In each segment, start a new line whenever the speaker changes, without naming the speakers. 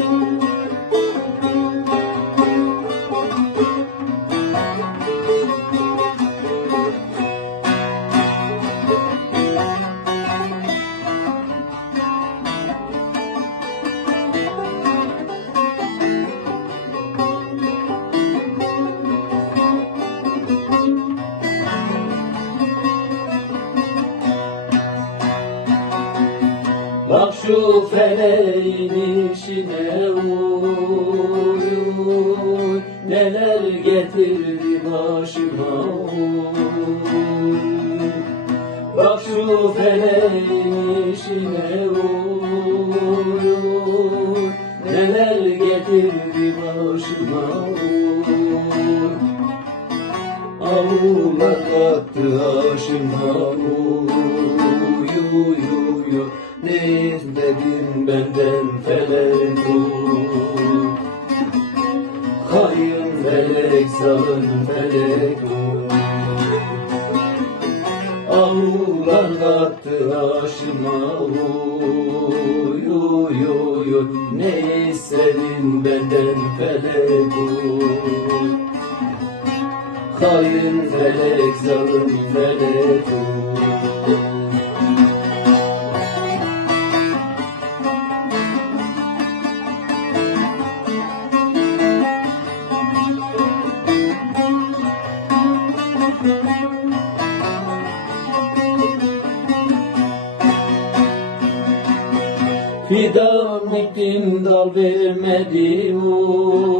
Thank you. Şu feleğin işine uy uy Neler getirdi başıma Bak şu feleğin işine uy uy Neler getirdi Avlular kattı aşıma uy uy uy uy Ne istedin benden felek uy Kayın felek salın felek uy Avlular kattı uy uy uy Ne istedin benden felek Kayın felek salın felek Fidan diktim dal vermedi uy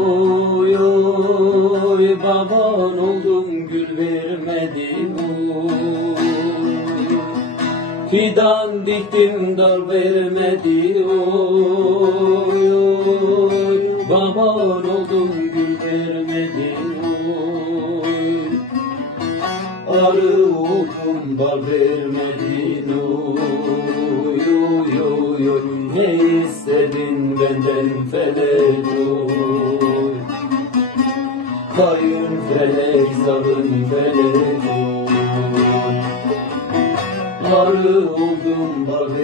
Fidan diktim dal vermedi uy uy Baban oldum gül vermedi uy Arı oldum bal vermedin uy uy uy uy Ne istedin benden felek uy Kayın felek zavın felek uy Arı oldum bal